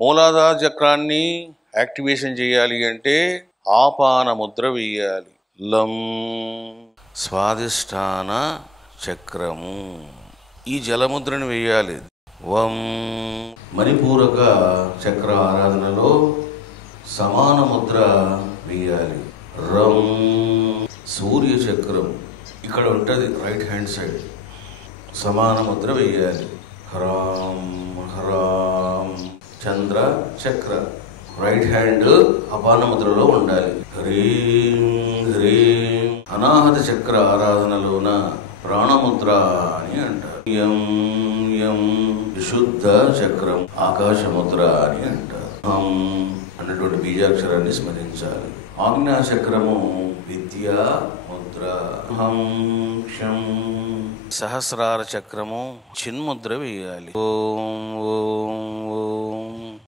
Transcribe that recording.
మూలాధార చక్రాన్ని యాక్టివేషన్ చేయాలి అంటే ఆపాన ముద్ర వేయాలి. లం స్వాదిష్టాన చక్రము, ఈ జలముద్రను వేయాలి. వం మణిపూరక చక్ర ఆరాధనలో సమాన ముద్ర వేయాలి. రం సూర్య చక్రం ఇక్కడ ఉంటుంది, రైట్ హ్యాండ్ సైడ్ సమాన ముద్ర వేయాలి. హ్రాం హ్రాం చంద్ర చక్ర రైట్ హ్యాండ్ అపాన ముద్రలో ఉండాలి. హ్రీం హ్రీం అనాహత చక్ర ఆరాధనలోన ప్రాణముద్ర అని అంటారు. యం యం విశుద్ధ చక్రం ఆకాశముద్ర అని అంటారు. హం అన్నటువంటి బీజాక్షరాన్ని స్మరించాలి. ఆజ్ఞా చక్రము విద్యా ముద్ర. హం క్షం సహస్రార చక్రము చిన్ముద్ర వేయాలి. ఓం ఓం ఓం